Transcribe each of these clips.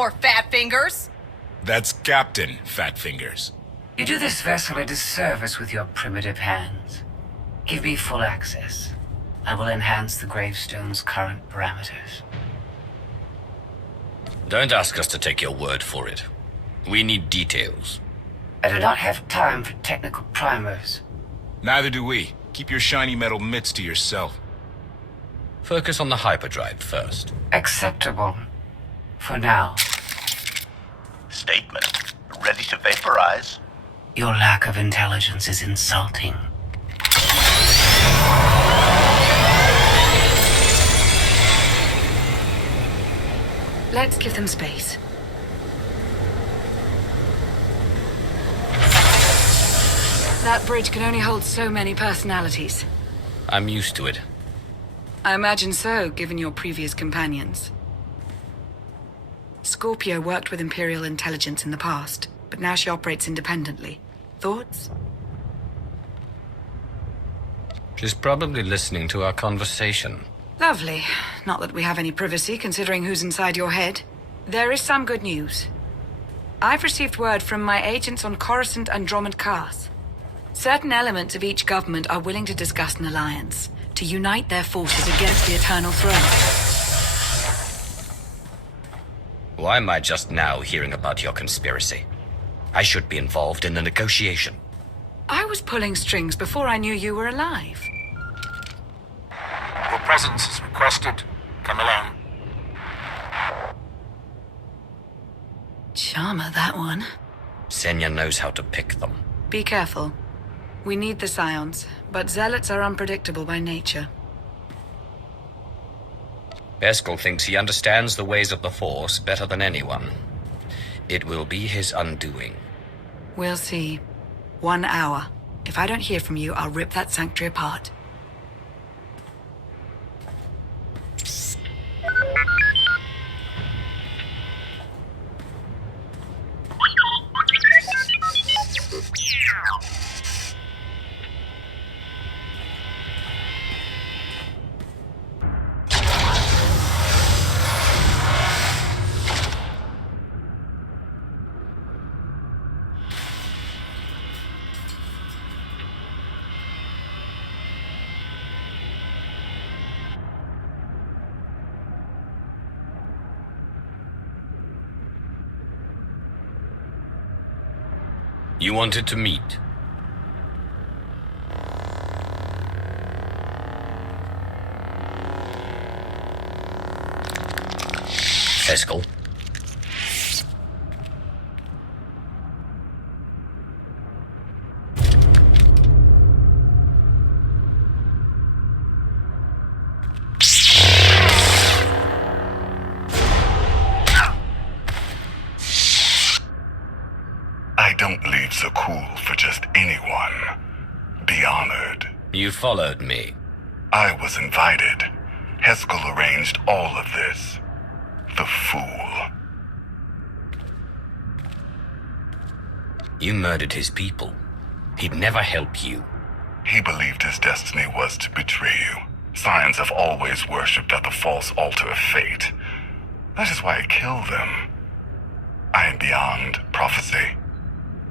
SWTOR, Fat Fingers! That's Captain Fat Fingers. You do this vessel a disservice with your primitive hands. Give me full access. I will enhance the gravestone's current parameters. Don't ask us to take your word for it. We need details. I do not have time for technical primers. Neither do we. Keep your shiny metal mitts to yourself. Focus on the hyperdrive first. Acceptable. For now. Statement. Ready to vaporize? Your lack of intelligence is insulting. Let's give them space. That bridge can only hold so many personalities. I'm used to it. I imagine so, given your previous companions. Scorpio worked with Imperial intelligence in the past, but now she operates independently. Thoughts? She's probably listening to our conversation. Lovely. Not that we have any privacy, considering who's inside your head. There is some good news. I've received word from my agents on Coruscant and Andromeda. Certain elements of each government are willing to discuss an alliance, to unite their forces against the Eternal Throne. Why am I just now hearing about your conspiracy? I should be involved in the negotiation. I was pulling strings before I knew you were alive. Your presence is requested. Come along. Charmer, that one. Senya knows how to pick them. Be careful. We need the Scions, but Zealots are unpredictable by nature. Eskel thinks he understands the ways of the Force better than anyone. It will be his undoing. We'll see. 1 hour. If I don't hear from you, I'll rip that sanctuary apart. You wanted to meet. Eskel? I don't leave so cool for just anyone. Be honored. You followed me. I was invited. Heskel arranged all of this. The fool. You murdered his people. He'd never help you. He believed his destiny was to betray you. Scions have always worshipped at the false altar of fate. That is why I killed them. I am beyond prophecy.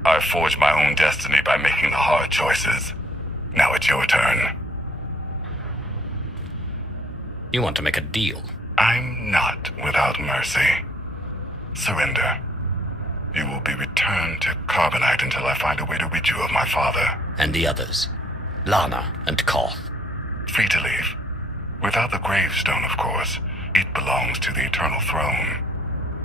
I forged my own destiny by making the hard choices. Now it's your turn. You want to make a deal? I'm not without mercy. Surrender. You will be returned to Carbonite until I find a way to rid you of my father. And the others? Lana and Koth? Free to leave. Without the gravestone, of course. It belongs to the Eternal Throne.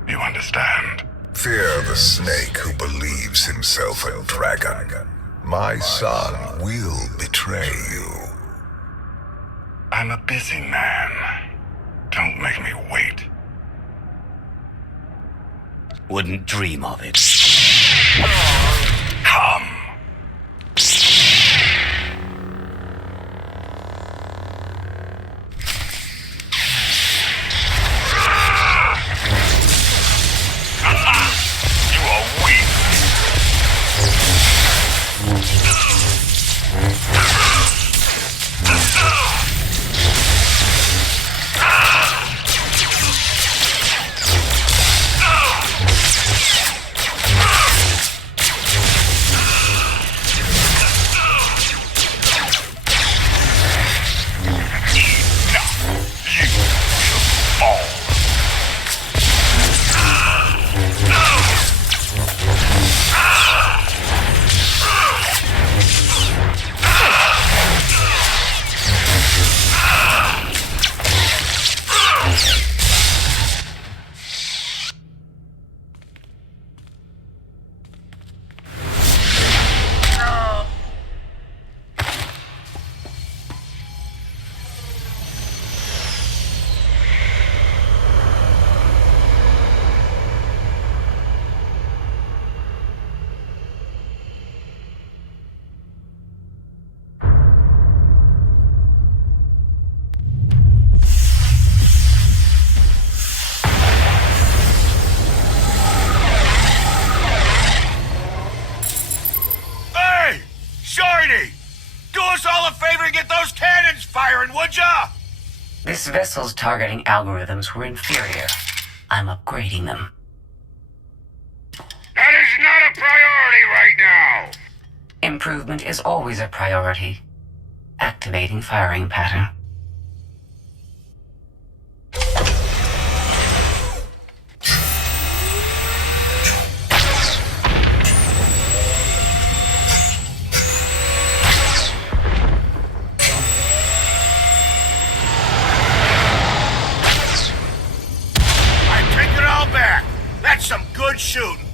You understand? Fear the snake who believes himself a dragon. My son will betray you. I'm a busy man. Don't make me wait. Wouldn't dream of it. Come. You are weak. Shiny! Do us all a favor and get those cannons firing, would ya? This vessel's targeting algorithms were inferior. I'm upgrading them. That is not a priority right now! Improvement is always a priority. Activating firing pattern. That's some good shooting.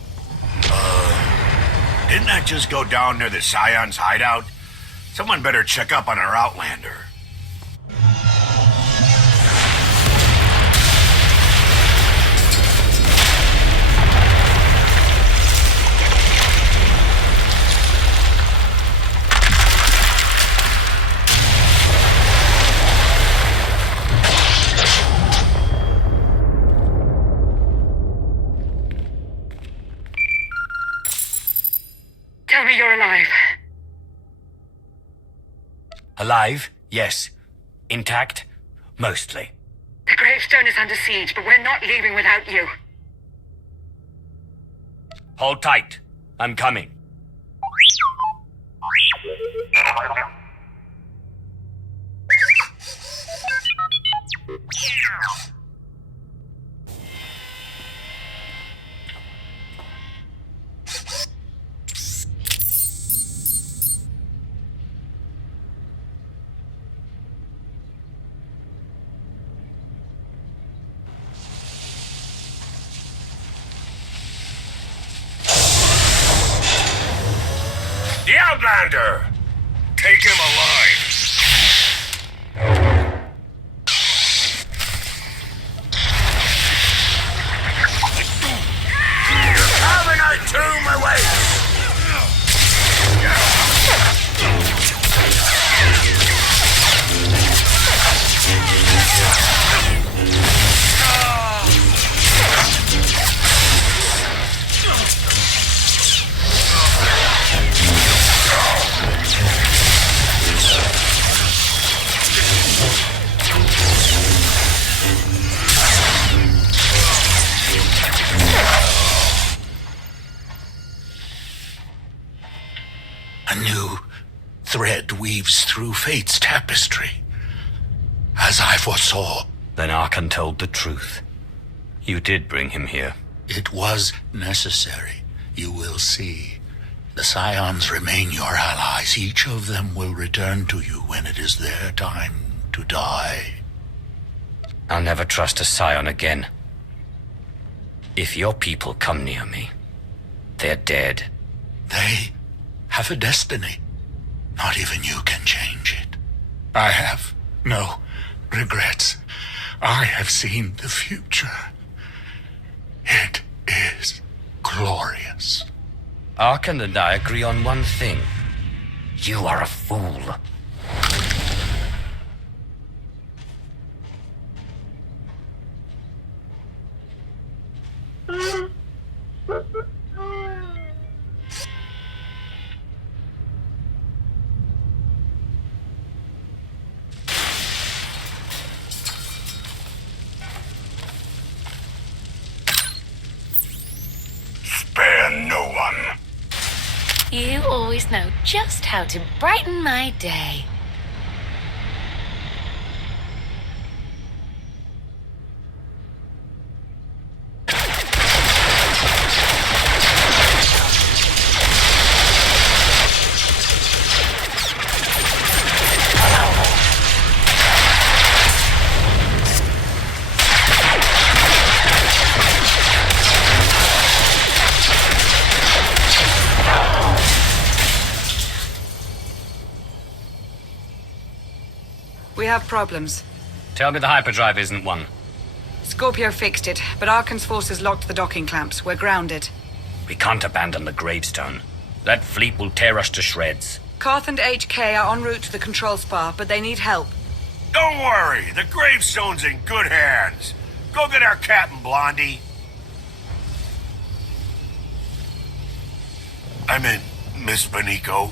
Didn't that just go down near the Scion's hideout? Someone better check up on our Outlander. Tell me you're alive. Alive? Yes. Intact? Mostly. The gravestone is under siege, but we're not leaving without you. Hold tight. I'm coming. The Outlander! Take him alive! Haven't I tuned my way? A new thread weaves through fate's tapestry, as I foresaw. Then Arkan told the truth. You did bring him here. It was necessary. You will see. The Scions remain your allies. Each of them will return to you when it is their time to die. I'll never trust a Scion again. If your people come near me, they're dead. They have a destiny. Not even you can change it. I have no regrets. I have seen the future. It is glorious. Arkan and I agree on one thing. You are a fool. Spare no one. You always know just how to brighten my day. We have problems. Tell me the hyperdrive isn't one. Scorpio fixed it, but Arkan's forces locked the docking clamps. We're grounded. We can't abandon the gravestone. That fleet will tear us to shreds. Karth and HK are en route to the control spar, but they need help. Don't worry. The gravestone's in good hands. Go get our Captain Blondie. I meant Miss Benico.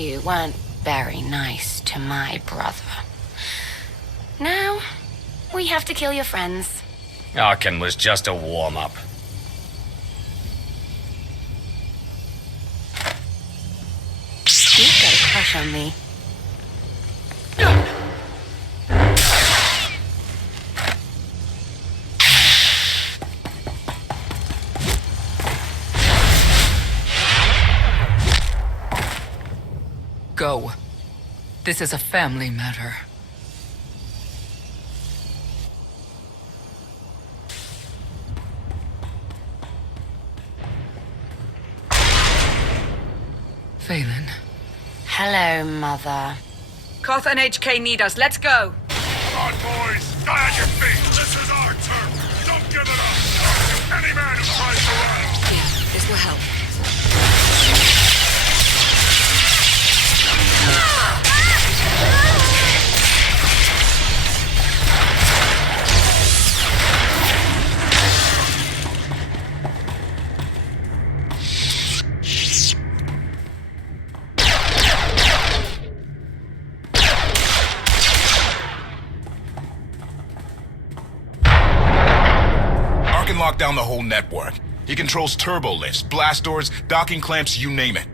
You weren't very nice to my brother. Now, we have to kill your friends. Arkin was just a warm-up. You've got a crush on me. Go. This is a family matter. Phelan. Hello, Mother. Koth and HK need us. Let's go. Come on, boys! Die on your feet! This is our turn! Don't give it up! Any man who tries to run! Yeah, this will help. Lock down the whole network. He controls turbo lifts, blast doors, docking clamps, you name it.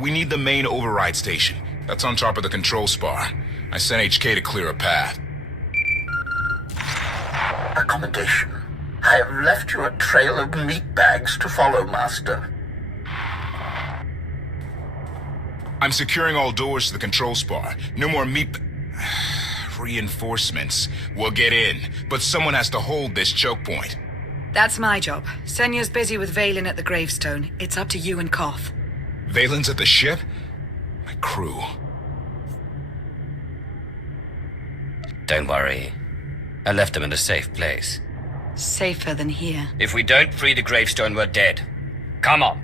We need the main override station. That's on top of the control spar. I sent HK to clear a path. Accommodation. I have left you a trail of meat bags to follow, Master. I'm securing all doors to the control spar. No more meat... reinforcements. We'll get in, but someone has to hold this choke point. That's my job. Senya's busy with Vaylin at the gravestone. It's up to you and Koth. Vaylin's at the ship? My crew. Don't worry. I left them in a safe place. Safer than here. If we don't free the gravestone, we're dead. Come on.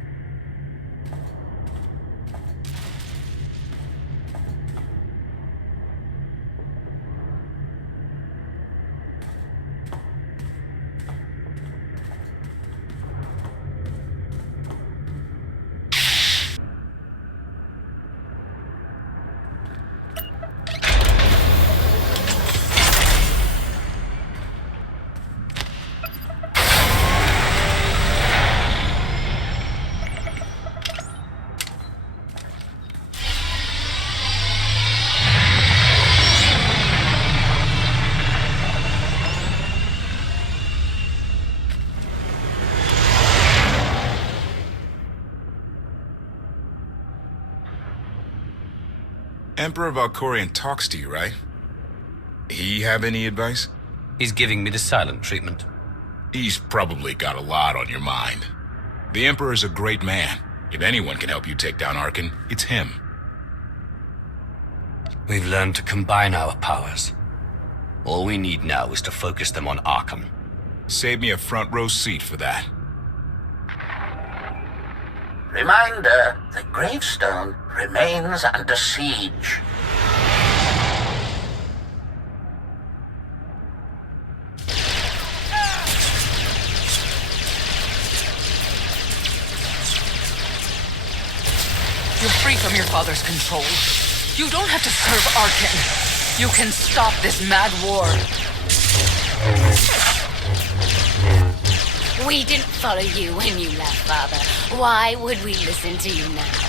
Emperor Valkorion talks to you, right? He have any advice? He's giving me the silent treatment. He's probably got a lot on your mind. The Emperor's a great man. If anyone can help you take down Arkin, it's him. We've learned to combine our powers. All we need now is to focus them on Arkham. Save me a front row seat for that. Reminder, the gravestone remains under siege. You're free from your father's control. You don't have to serve Arkin. You can stop this mad war. We didn't follow you when you left, Father. Why would we listen to you now?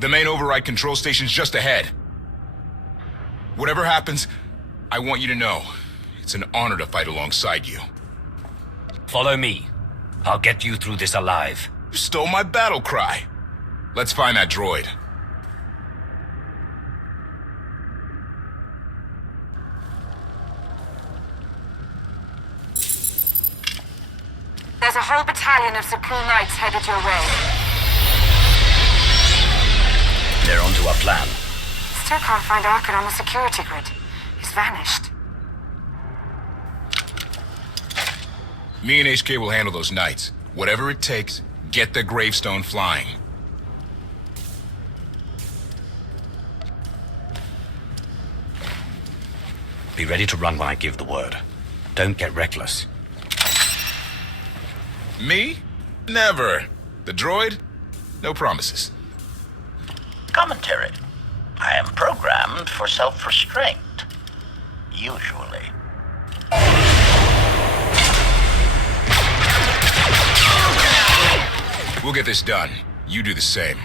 The main override control station's just ahead. Whatever happens, I want you to know, it's an honor to fight alongside you. Follow me. I'll get you through this alive. You stole my battle cry. Let's find that droid. whole battalion of Zakul Knights headed your way. They're onto our plan. Still can't find Arkin on the security grid. He's vanished. Me and HK will handle those Knights. Whatever it takes, get the gravestone flying. Be ready to run when I give the word. Don't get reckless. Me? Never. The droid? No promises. Commentary. I am programmed for self-restraint. Usually. We'll get this done. You do the same.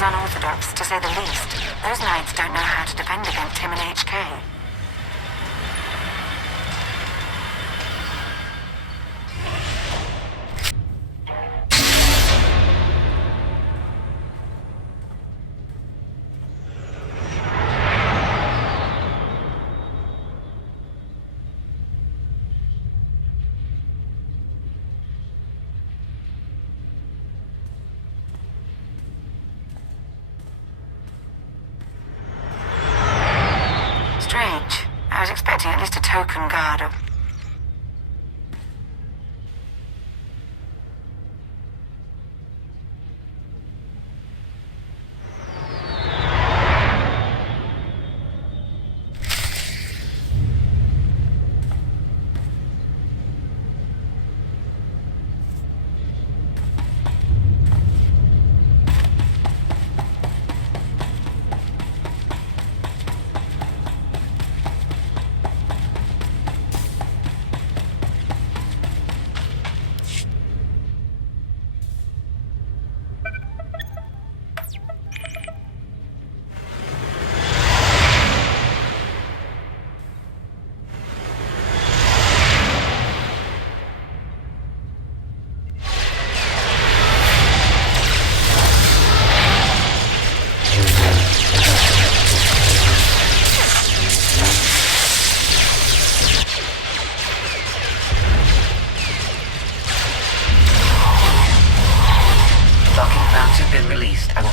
Unorthodox, to say the least. Those Knights don't know how to defend against him and HK. Strange. I was expecting at least a token guard or...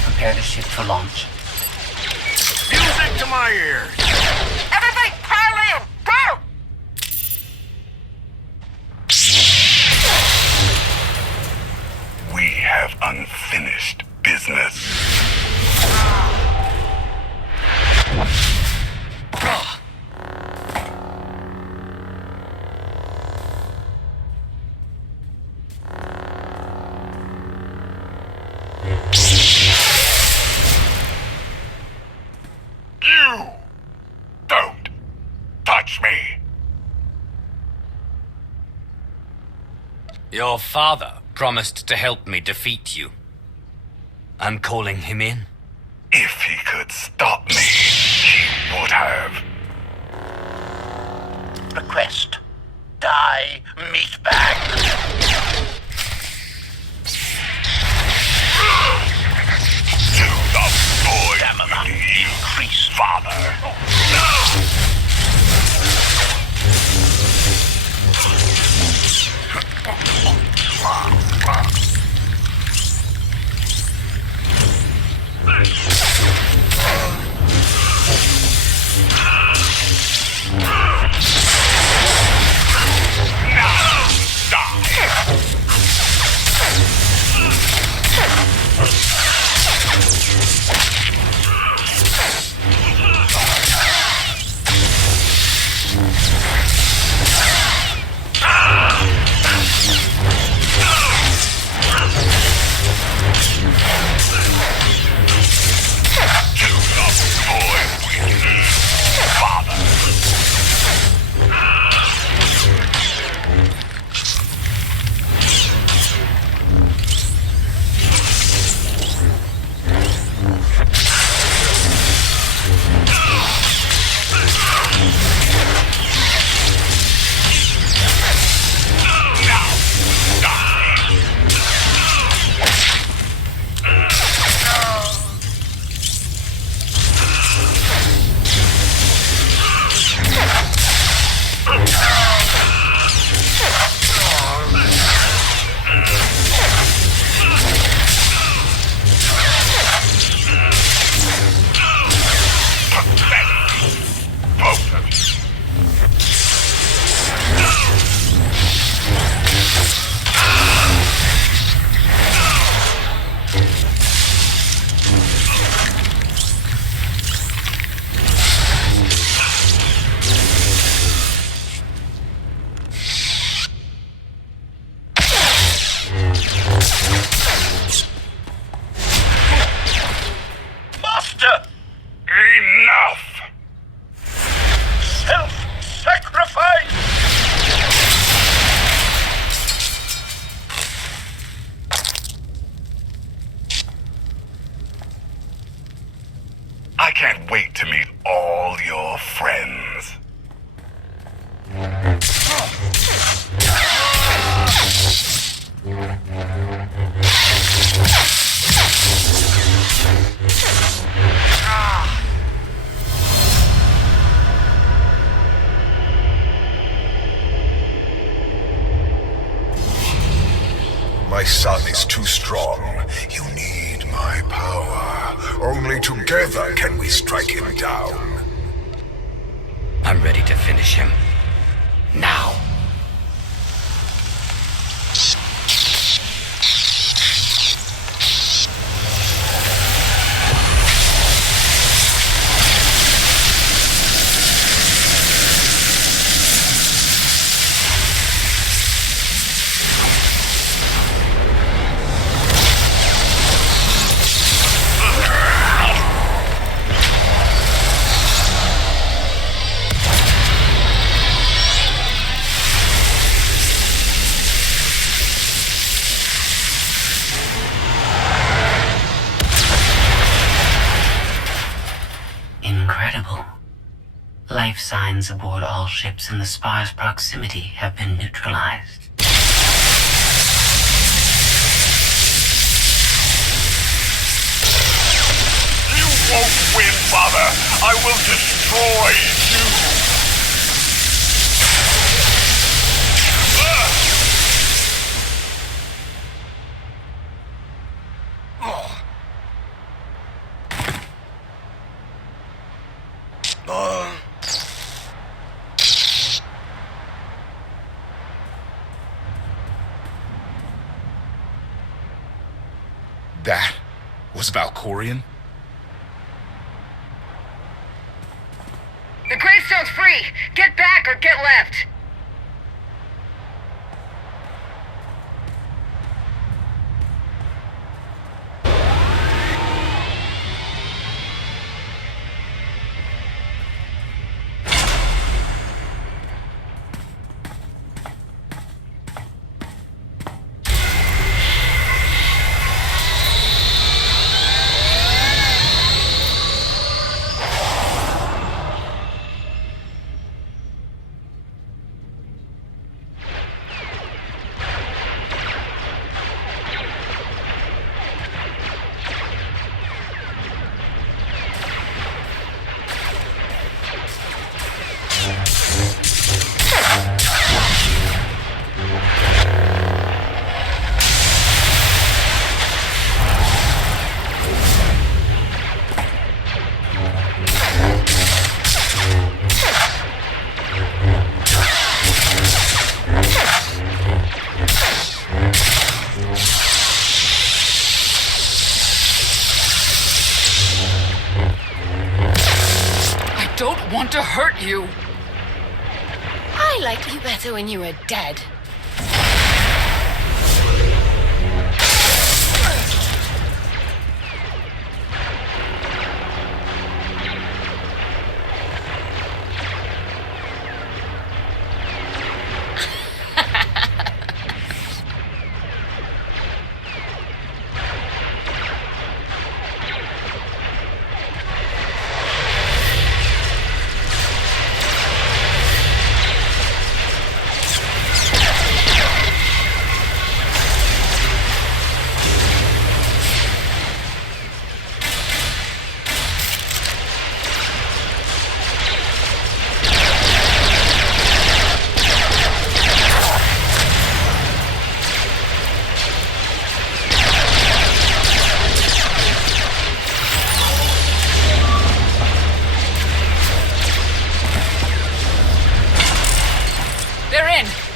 Prepare the ship for launch. Music to my ears! Everybody pile in! Go! We have unfinished business. You don't touch me. Your father promised to help me defeat you. I'm calling him in. If he could stop me, he would have. Request. Die, meatbag. To the void. Stamina increase, father. Die. can't wait to meet all your friends. My son is too strong. You need my power. Only together can we strike him down. I'm ready to finish him. Now. Incredible. Life signs aboard all ships in the Spar's proximity have been neutralized. You won't win, Father! I will destroy you! That was Valkorion? The gravestone's free! Get back or get left! Want to hurt you. I liked you better when you were dead.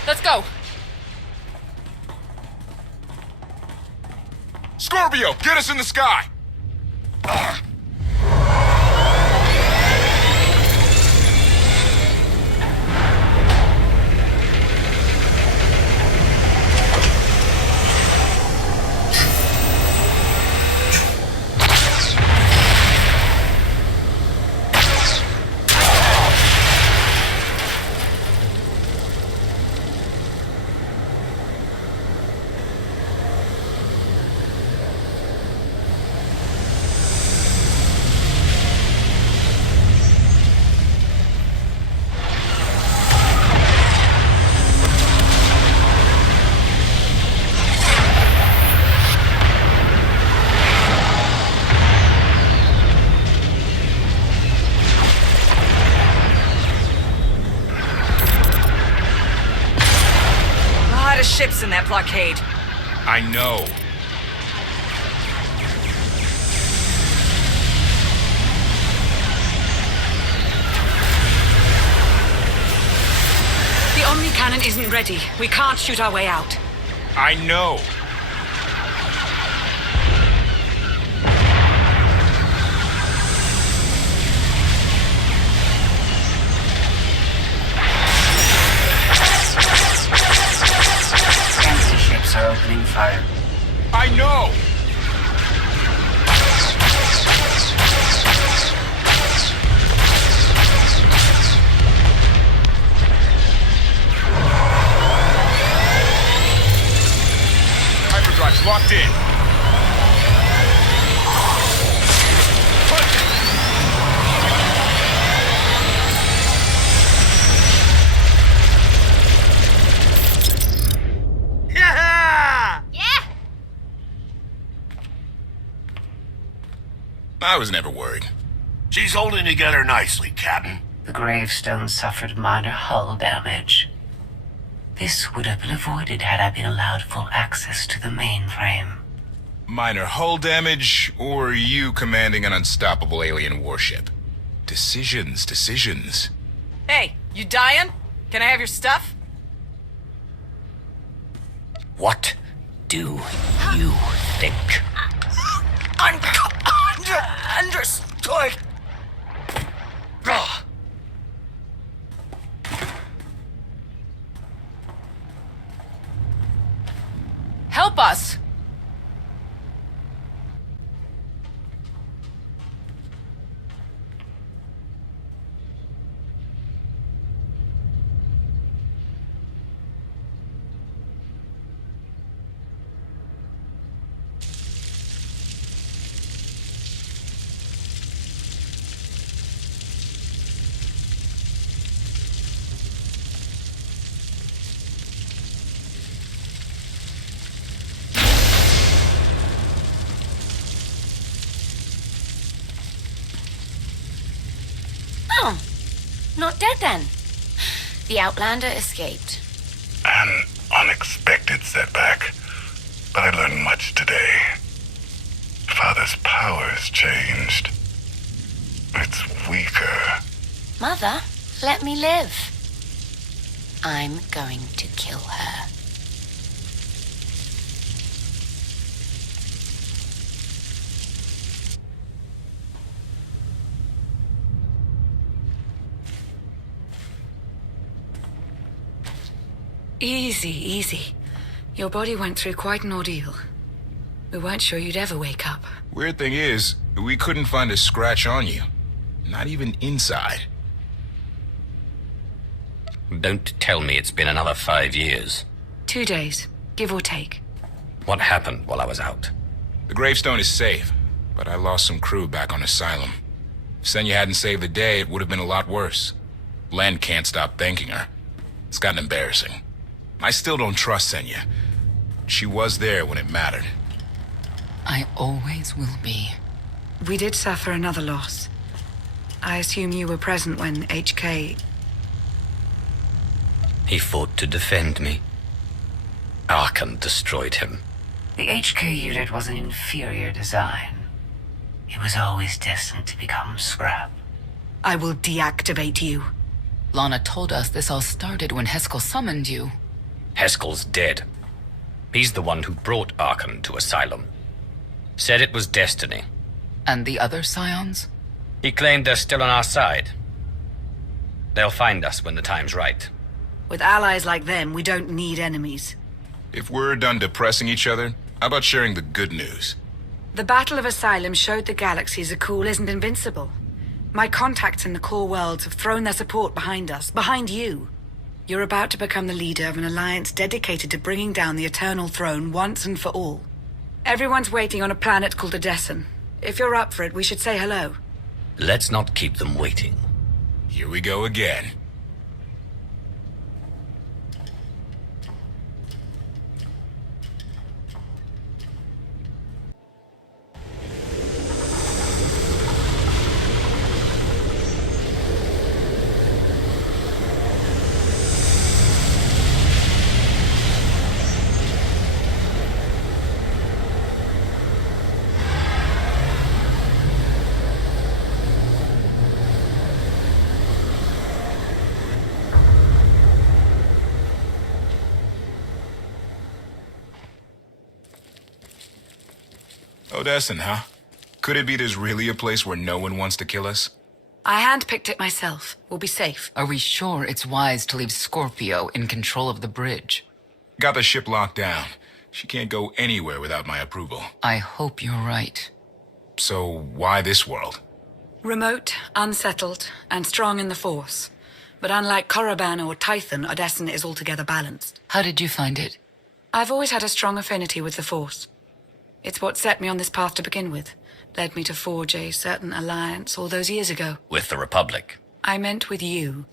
Let's go. Scorpio, get us in the sky! loosen that blockade. I know. The Omni cannon isn't ready. We can't shoot our way out. I know. Fancy ships are opening fire. I know! Hyperdrive's locked in. I was never worried. She's holding together nicely, Captain. The gravestone suffered minor hull damage. This would have been avoided had I been allowed full access to the mainframe. Minor hull damage, or you commanding an unstoppable alien warship? Decisions. Hey, you dying? Can I have your stuff? What do you think? Understood. Help us! Oh, not dead then. The Outlander escaped. An unexpected setback, but I learned much today. Father's powers changed. It's weaker. Mother, let me live. I'm going to kill her. Easy. Your body went through quite an ordeal. We weren't sure you'd ever wake up. Weird thing is, we couldn't find a scratch on you. Not even inside. Don't tell me it's been another 5 years. 2 days, give or take. What happened while I was out? The gravestone is safe, but I lost some crew back on Asylum. If Senya hadn't saved the day, it would have been a lot worse. Len can't stop thanking her. It's gotten embarrassing. I still don't trust Senya. She was there when it mattered. I always will be. We did suffer another loss. I assume you were present when HK... He fought to defend me. Arkan destroyed him. The HK unit was an inferior design. It was always destined to become scrap. I will deactivate you. Lana told us this all started when Heskel summoned you. Heskel's dead. He's the one who brought Arkan to Asylum. Said it was destiny. And the other Scions? He claimed they're still on our side. They'll find us when the time's right. With allies like them, we don't need enemies. If we're done depressing each other, how about sharing the good news? The Battle of Asylum showed the galaxy Zakul isn't invincible. My contacts in the core worlds have thrown their support behind us, behind you. You're about to become the leader of an alliance dedicated to bringing down the Eternal Throne once and for all. Everyone's waiting on a planet called Odessen. If you're up for it, we should say hello. Let's not keep them waiting. Here we go again. Odessen, huh? Could it be there's really a place where no one wants to kill us? I handpicked it myself. We'll be safe. Are we sure it's wise to leave Scorpio in control of the bridge? Got the ship locked down. She can't go anywhere without my approval. I hope you're right. So why this world? Remote, unsettled, and strong in the Force. But unlike Korriban or Tython, Odessen is altogether balanced. How did you find it? I've always had a strong affinity with the Force. It's what set me on this path to begin with. Led me to forge a certain alliance all those years ago. With the Republic? I meant with you.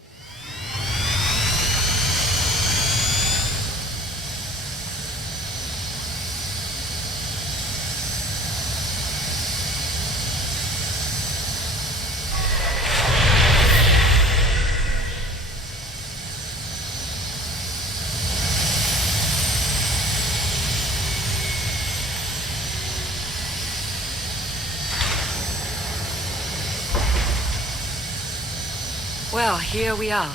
Well, here we are.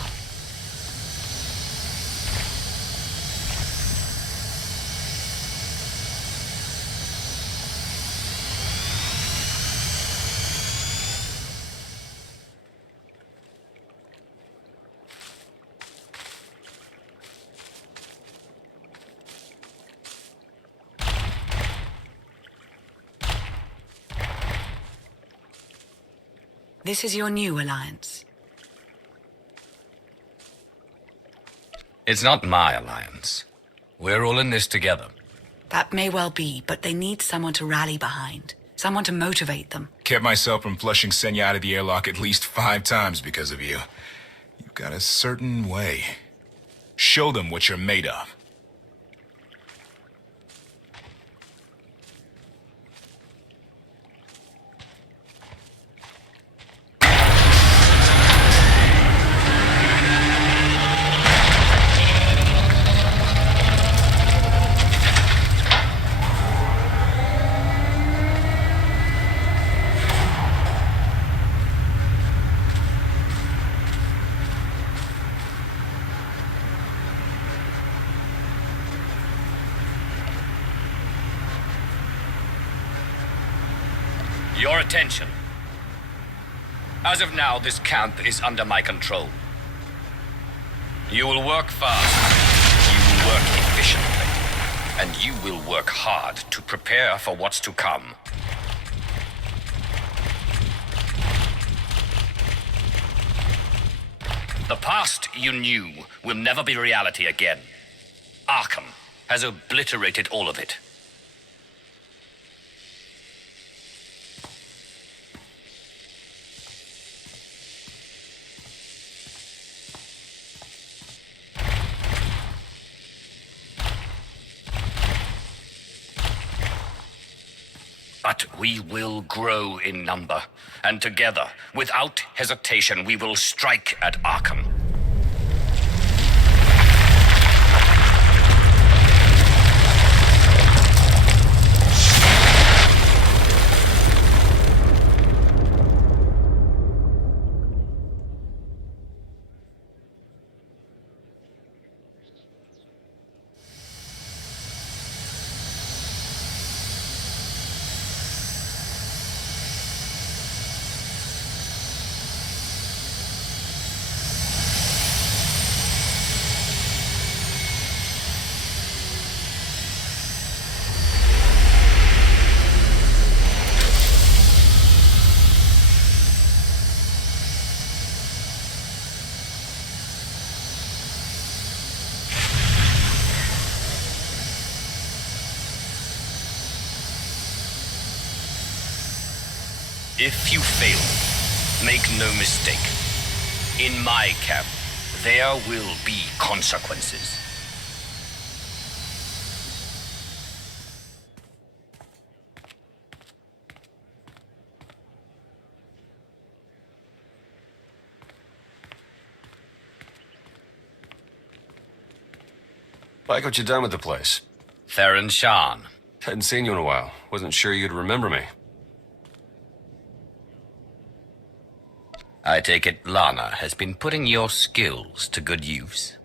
This is your new alliance. It's not my alliance. We're all in this together. That may well be, but they need someone to rally behind. Someone to motivate them. Kept myself from flushing Senya out of the airlock at least 5 times because of you. You've got a certain way. Show them what you're made of. Your attention. As of now, this camp is under my control. You will work fast, you will work efficiently, and you will work hard to prepare for what's to come. The past you knew will never be reality again. Arkham has obliterated all of it. But we will grow in number, and together, without hesitation, we will strike at Arkham. If you fail, make no mistake. In my camp, there will be consequences. Like what you done with the place? Theron Shan. Hadn't seen you in a while. Wasn't sure you'd remember me. I take it Lana has been putting your skills to good use.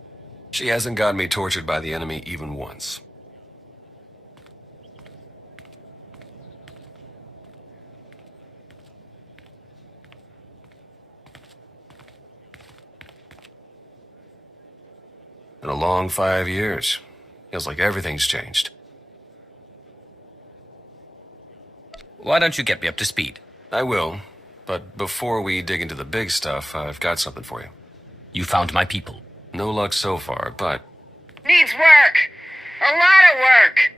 She hasn't gotten me tortured by the enemy even once. long 5 years. Feels like everything's changed. Why don't you get me up to speed? I will, but before we dig into the big stuff, I've got something for you. You found my people. No luck so far, but... Needs work. A lot of work.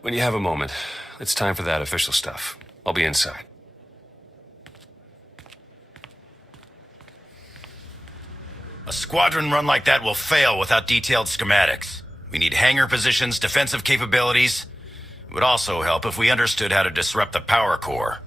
When you have a moment, it's time for that official stuff. I'll be inside. A squadron run like that will fail without detailed schematics. We need hangar positions, defensive capabilities. It would also help if we understood how to disrupt the power core.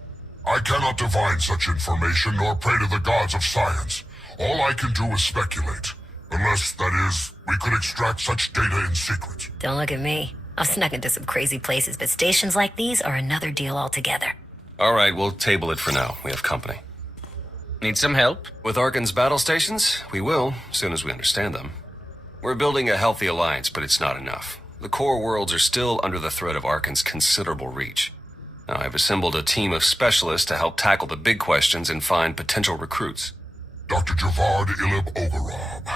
I cannot divine such information nor pray to the gods of science. All I can do is speculate. Unless, that is, we could extract such data in secret. Don't look at me. I've snuck into some crazy places, but stations like these are another deal altogether. All right, we'll table it for now. We have company. Need some help? With Arkan's battle stations? We will, as soon as we understand them. We're building a healthy alliance, but it's not enough. The core worlds are still under the threat of Arkan's considerable reach. Now, I've assembled a team of specialists to help tackle the big questions and find potential recruits. Dr. Javad Ilib Ogorab.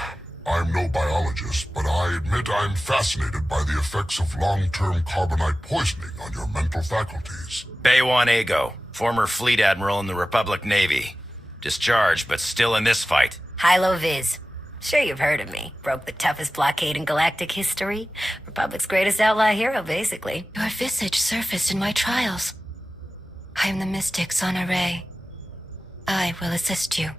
I'm no biologist, but I admit I'm fascinated by the effects of long-term carbonite poisoning on your mental faculties. Baywan Ego, former fleet admiral in the Republic Navy. Discharged, but still in this fight. Hilo Viz. Sure you've heard of me. Broke the toughest blockade in galactic history. Republic's greatest outlaw hero, basically. Your visage surfaced in my trials. I am the mystic Sana Ray. I will assist you.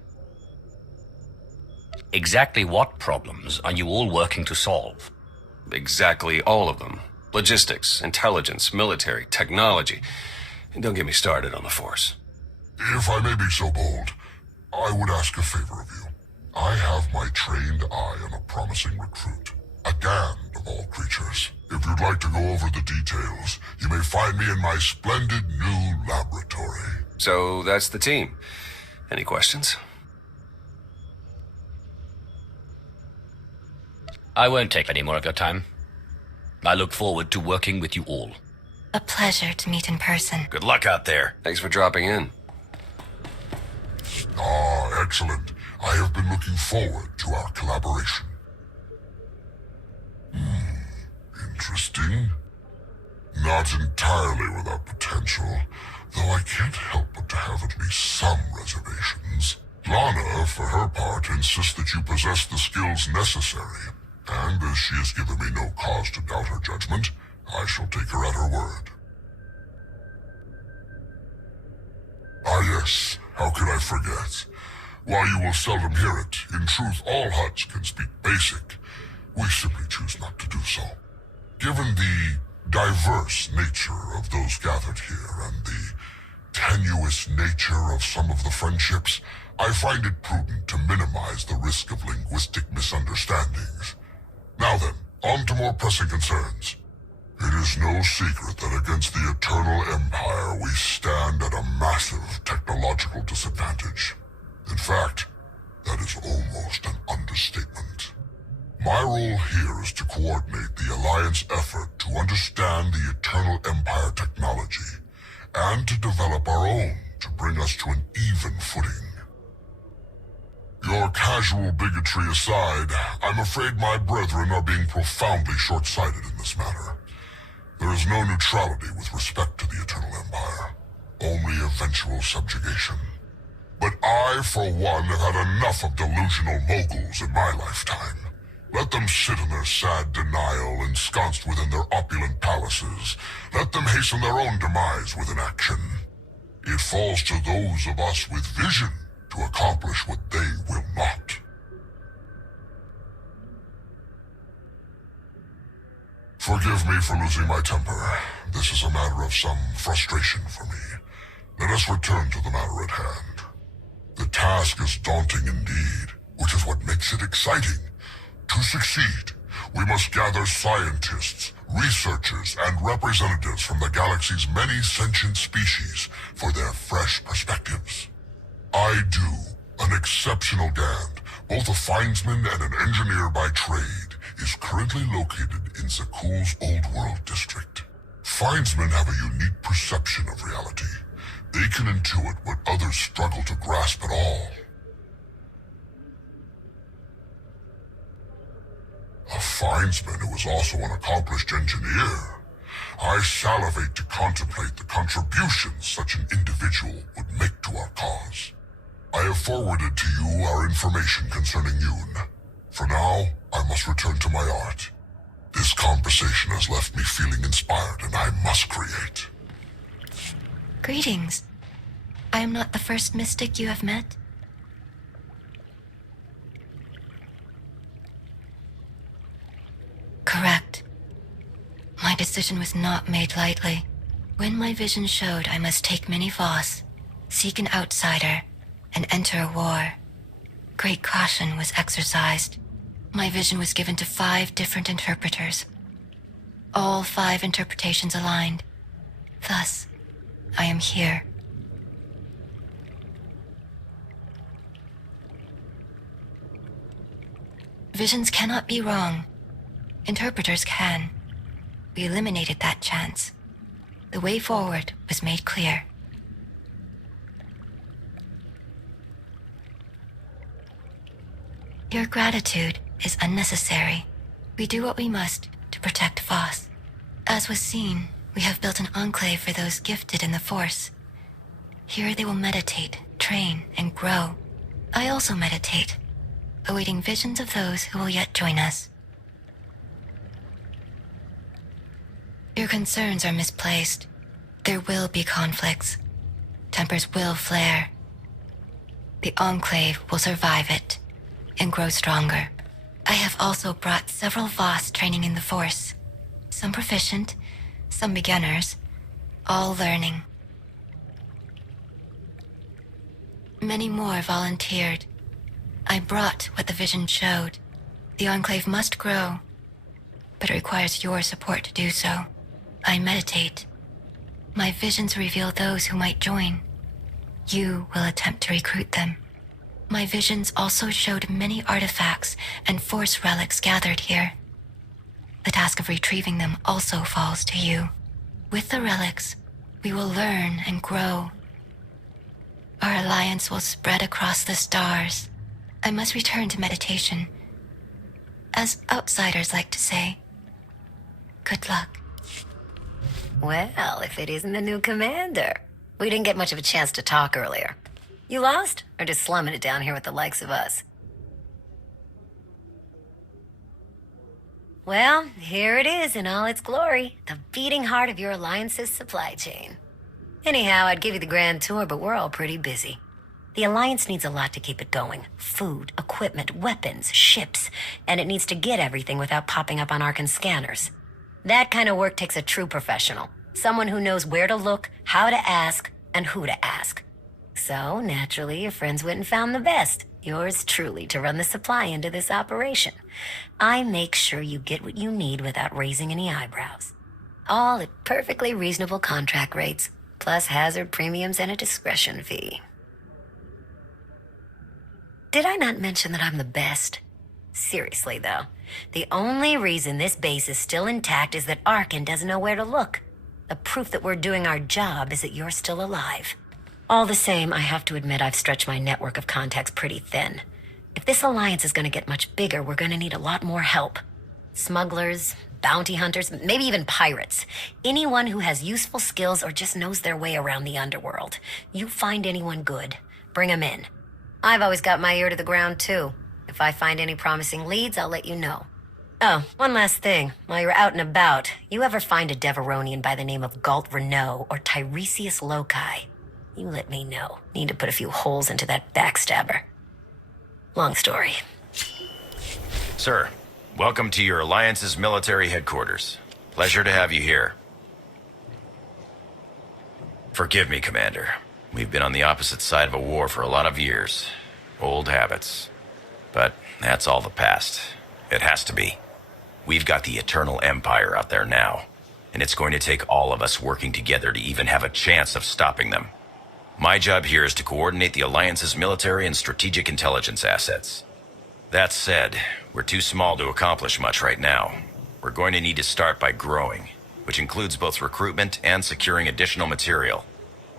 Exactly what problems are you all working to solve? Exactly all of them. Logistics, intelligence, military, technology. And don't get me started on the Force. If I may be so bold, I would ask a favor of you. I have my trained eye on a promising recruit. A Gand of all creatures. If you'd like to go over the details, you may find me in my splendid new laboratory. So that's the team. Any questions? I won't take any more of your time. I look forward to working with you all. A pleasure to meet in person. Good luck out there. Thanks for dropping in. Ah, excellent. I have been looking forward to our collaboration. Interesting. Not entirely without potential, though I can't help but to have at least some reservations. Lana, for her part, insists that you possess the skills necessary, and as she has given me no cause to doubt her judgment, I shall take her at her word. Ah yes, how could I forget? While you will seldom hear it, in truth all Hutts can speak basic. We simply choose not to do so. Given the diverse nature of those gathered here and the tenuous nature of some of the friendships, I find it prudent to minimize the risk of linguistic misunderstandings. Now then, on to more pressing concerns. It is no secret that against the Eternal Empire we stand at a massive technological disadvantage. In fact, that is almost an understatement. My role here is to coordinate the Alliance effort to understand the Eternal Empire technology, and to develop our own to bring us to an even footing. Your casual bigotry aside, I'm afraid my brethren are being profoundly short-sighted in this matter. There is no neutrality with respect to the Eternal Empire, only eventual subjugation. But I, for one, have had enough of delusional moguls in my lifetime. Let them sit in their sad denial, ensconced within their opulent palaces. Let them hasten their own demise with inaction. It falls to those of us with vision to accomplish what they will not. Forgive me for losing my temper. This is a matter of some frustration for me. Let us return to the matter at hand. The task is daunting indeed, which is what makes it exciting. To succeed, we must gather scientists, researchers, and representatives from the galaxy's many sentient species for their fresh perspectives. I do An exceptional Gand, both a findsman and an engineer by trade, is currently located in Zakuul's Old World district. Findsmen have a unique perception of reality. They can intuit what others struggle to grasp at all. A findsman who is also an accomplished engineer. I salivate to contemplate the contributions such an individual would make to our cause. I have forwarded to you our information concerning Yoon. For now, I must return to my art. This conversation has left me feeling inspired, and I must create. Greetings. I am not the first mystic you have met. Correct. My decision was not made lightly. When my vision showed I must take Mini Voss, seek an outsider, and enter a war, great caution was exercised. My vision was given to 5 different interpreters. All 5 interpretations aligned. Thus, I am here. Visions cannot be wrong. Interpreters can. We eliminated that chance. The way forward was made clear. Your gratitude is unnecessary. We do what we must to protect Voss. As was seen, we have built an enclave for those gifted in the Force. Here they will meditate, train, and grow. I also meditate, awaiting visions of those who will yet join us. Your concerns are misplaced. There will be conflicts. Tempers will flare. The Enclave will survive it and grow stronger. I have also brought several Voss training in the Force. Some proficient, some beginners, all learning. Many more volunteered. I brought what the vision showed. The Enclave must grow, but it requires your support to do so. I meditate. My visions reveal those who might join. You will attempt to recruit them. My visions also showed many artifacts and Force relics gathered here. The task of retrieving them also falls to you. With the relics, we will learn and grow. Our alliance will spread across the stars. I must return to meditation. As outsiders like to say, good luck. Well, if it isn't the new commander. We didn't get much of a chance to talk earlier. You lost? Or just slumming it down here with the likes of us? Well, here it is in all its glory. The beating heart of your Alliance's supply chain. Anyhow, I'd give you the grand tour, but we're all pretty busy. The Alliance needs a lot to keep it going. Food, equipment, weapons, ships. And it needs to get everything without popping up on Arcan's scanners. That kind of work takes a true professional. Someone who knows where to look, how to ask, and who to ask. So, naturally, your friends went and found the best. Yours truly to run the supply into this operation. I make sure you get what you need without raising any eyebrows. All at perfectly reasonable contract rates, plus hazard premiums and a discretion fee. Did I not mention that I'm the best? Seriously, though. The only reason this base is still intact is that Arcan doesn't know where to look. The proof that we're doing our job is that you're still alive. All the same, I have to admit I've stretched my network of contacts pretty thin. If this alliance is going to get much bigger, we're going to need a lot more help. Smugglers, bounty hunters, maybe even pirates. Anyone who has useful skills or just knows their way around the underworld. You find anyone good, bring them in. I've always got my ear to the ground, too. If I find any promising leads, I'll let you know. Oh, one last thing. While you're out and about, you ever find a Deveronian by the name of Galt Renault or Tiresias Loci? You let me know. Need to put a few holes into that backstabber. Long story. Sir, welcome to your Alliance's military headquarters. Pleasure to have you here. Forgive me, Commander. We've been on the opposite side of a war for a lot of years. Old habits. But that's all the past. It has to be. We've got the Eternal Empire out there now, and it's going to take all of us working together to even have a chance of stopping them. My job here is to coordinate the Alliance's military and strategic intelligence assets. That said, we're too small to accomplish much right now. We're going to need to start by growing, which includes both recruitment and securing additional material.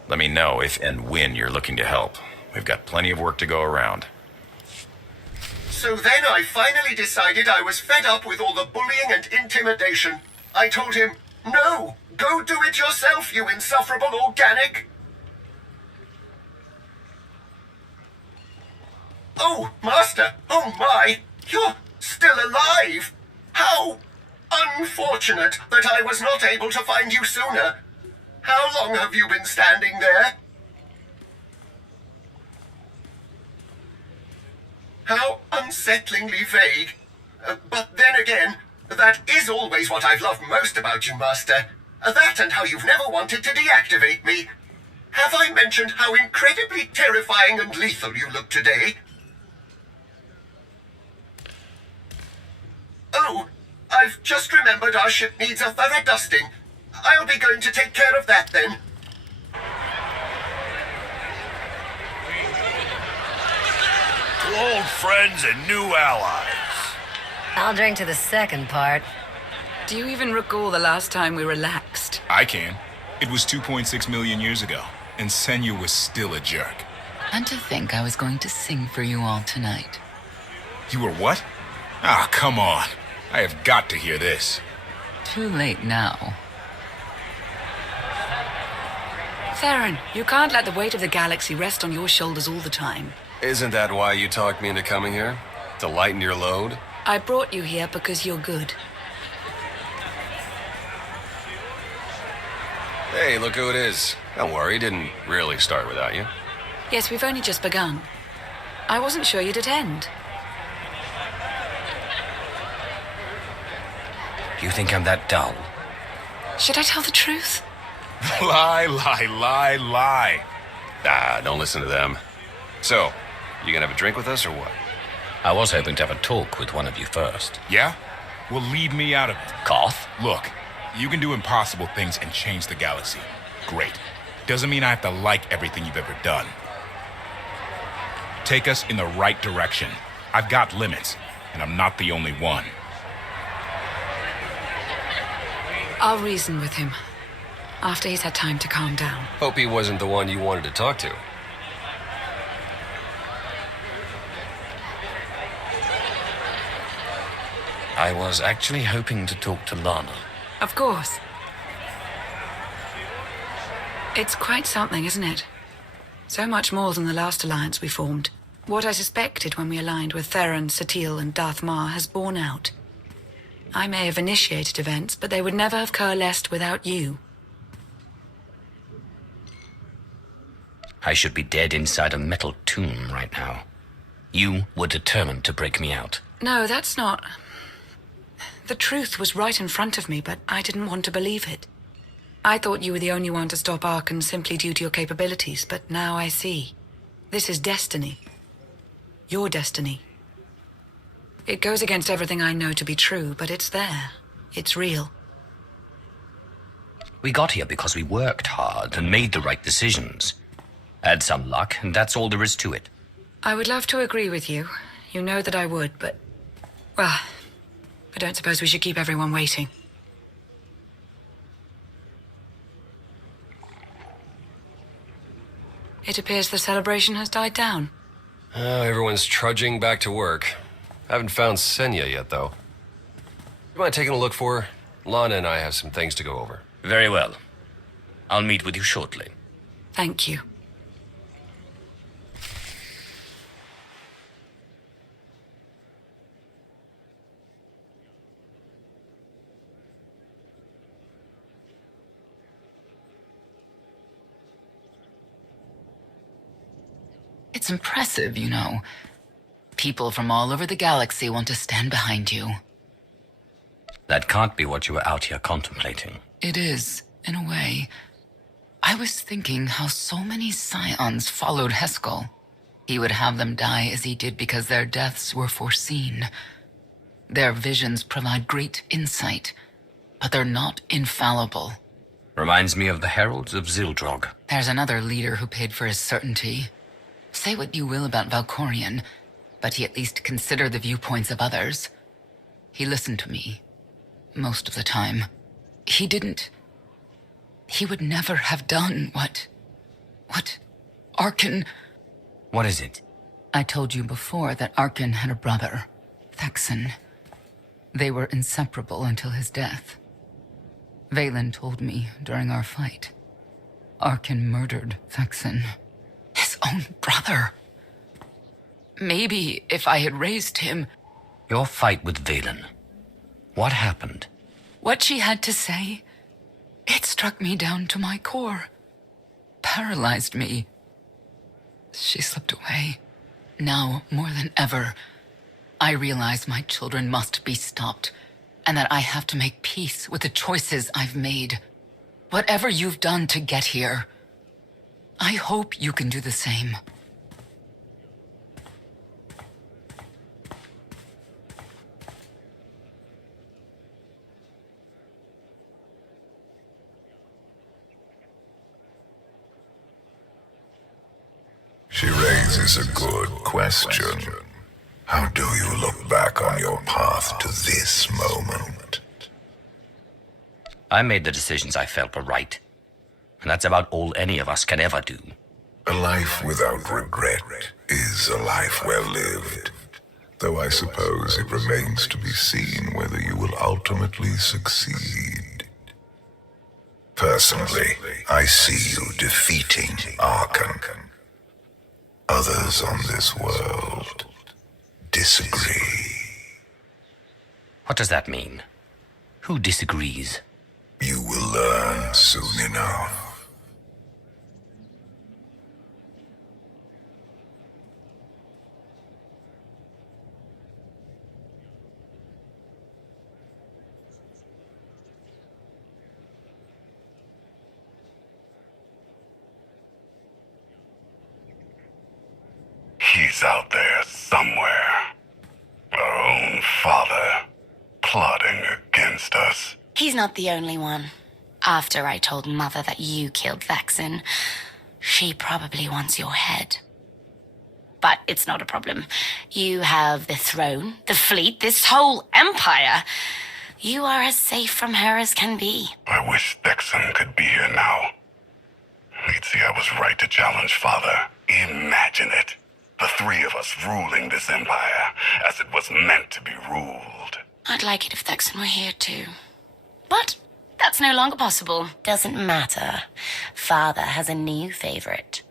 Let me know if and when you're looking to help. We've got plenty of work to go around. So then I finally decided I was fed up with all the bullying and intimidation. I told him, no, go do it yourself, you insufferable organic. Oh, Master, oh my, you're still alive. How unfortunate that I was not able to find you sooner. How long have you been standing there? How unsettlingly vague. But then again, that is always what I've loved most about you, Master. That and how you've never wanted to deactivate me. Have I mentioned how incredibly terrifying and lethal you look today? Oh, I've just remembered our ship needs a thorough dusting. I'll be going to take care of that then. To old friends and new allies. I'll drink to the second part. Do you even recall the last time we relaxed? I can. It was 2.6 million years ago, and Senya was still a jerk. And to think I was going to sing for you all tonight. You were what? Ah, come on. I have got to hear this. Too late now. Theron, you can't let the weight of the galaxy rest on your shoulders all the time. Isn't that why you talked me into coming here? To lighten your load? I brought you here because you're good. Hey, look who it is. Don't worry, it didn't really start without you. Yes, we've only just begun. I wasn't sure you'd attend. You think I'm that dull? Should I tell the truth? Lie, lie, lie, lie. Ah, don't listen to them. So, you gonna have a drink with us or what? I was hoping to have a talk with one of you first. Yeah? Well, leave me out of it. Koth? Look, you can do impossible things and change the galaxy. Great. Doesn't mean I have to like everything you've ever done. Take us in the right direction. I've got limits, and I'm not the only one. I'll reason with him. After he's had time to calm down. Hope he wasn't the one you wanted to talk to. I was actually hoping to talk to Lana. Of course. It's quite something, isn't it? So much more than the last alliance we formed. What I suspected when we aligned with Theron, Satil, and Darth Mar has borne out. I may have initiated events, but they would never have coalesced without you. I should be dead inside a metal tomb right now. You were determined to break me out. No, that's not... The truth was right in front of me, but I didn't want to believe it. I thought you were the only one to stop Arkan simply due to your capabilities, but now I see. This is destiny. Your destiny. It goes against everything I know to be true, but it's there. It's real. We got here because we worked hard and made the right decisions. Had some luck, and that's all there is to it. I would love to agree with you. You know that I would, but... Well, I don't suppose we should keep everyone waiting. It appears the celebration has died down. Everyone's trudging back to work. Haven't found Senya yet, though. You mind taking a look for her? Lana and I have some things to go over. Very well. I'll meet with you shortly. Thank you. It's impressive, you know. People from all over the galaxy want to stand behind you. That can't be what you were out here contemplating. It is, in a way. I was thinking how so many Scions followed Heskel. He would have them die as he did because their deaths were foreseen. Their visions provide great insight, but they're not infallible. Reminds me of the heralds of Zildrog. There's another leader who paid for his certainty. Say what you will about Valkorion, but he at least considered the viewpoints of others. He listened to me. Most of the time. He would never have done what Arkan... What is it? I told you before that Arkan had a brother, Thexan. They were inseparable until his death. VIII told me during our fight. Arkan murdered Thexan. His own brother. Maybe if I had raised him... Your fight with VIII. What happened? What she had to say, it struck me down to my core. Paralyzed me. She slipped away. Now, more than ever, I realize my children must be stopped, and that I have to make peace with the choices I've made. Whatever you've done to get here, I hope you can do the same. She raises a good question. How do you look back on your path to this moment? I made the decisions I felt were right. And that's about all any of us can ever do. A life without regret is a life well lived. Though I suppose it remains to be seen whether you will ultimately succeed. Personally, I see you defeating Arkan. Others on this world disagree. What does that mean? Who disagrees? You will learn soon enough. He's out there somewhere. Our own father, plotting against us. He's not the only one. After I told Mother that you killed Thexan, she probably wants your head. But it's not a problem. You have the throne, the fleet, this whole empire. You are as safe from her as can be. I wish Thexan could be here now. He'd see I was right to challenge Father. Imagine it. The three of us ruling this empire as it was meant to be ruled. I'd like it if Thexan were here too. But that's no longer possible. Doesn't matter. Father has a new favorite.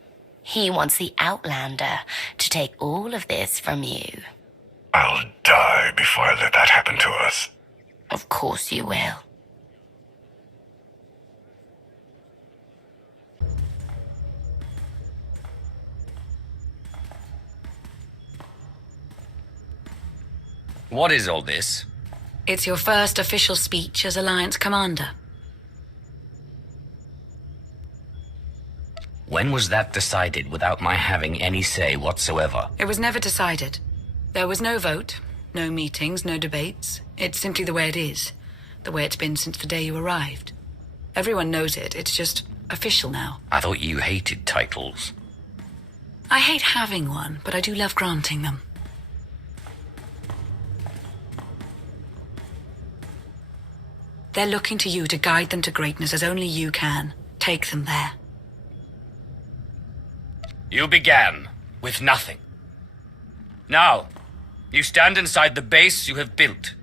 He wants the Outlander to take all of this from you. I'll die before I let that happen to us. Of course you will. What is all this? It's your first official speech as Alliance Commander. When was that decided without my having any say whatsoever? It was never decided. There was no vote, no meetings, no debates. It's simply the way it is. The way it's been since the day you arrived. Everyone knows it. It's just official now. I thought you hated titles. I hate having one, but I do love granting them. They're looking to you to guide them to greatness as only you can. Take them there. You began with nothing. Now, you stand inside the base you have built.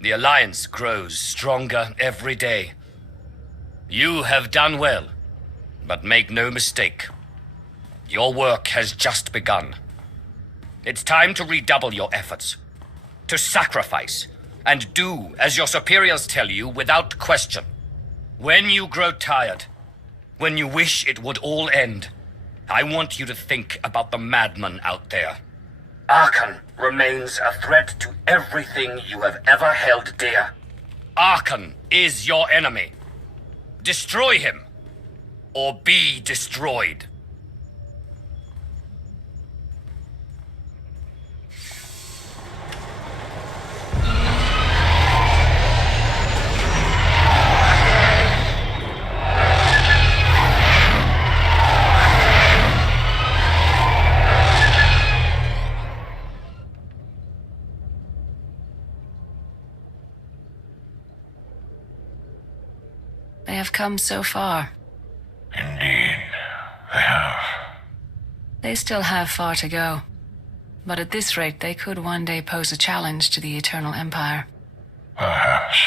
The Alliance grows stronger every day. You have done well, but make no mistake. Your work has just begun. It's time to redouble your efforts, to sacrifice, and do as your superiors tell you without question. When you grow tired, when you wish it would all end, I want you to think about the madman out there. Arkan remains a threat to everything you have ever held dear. Arkan is your enemy. Destroy him, or be destroyed. have come so far. Indeed, they have. They still have far to go. But at this rate, they could one day pose a challenge to the Eternal Empire. Perhaps.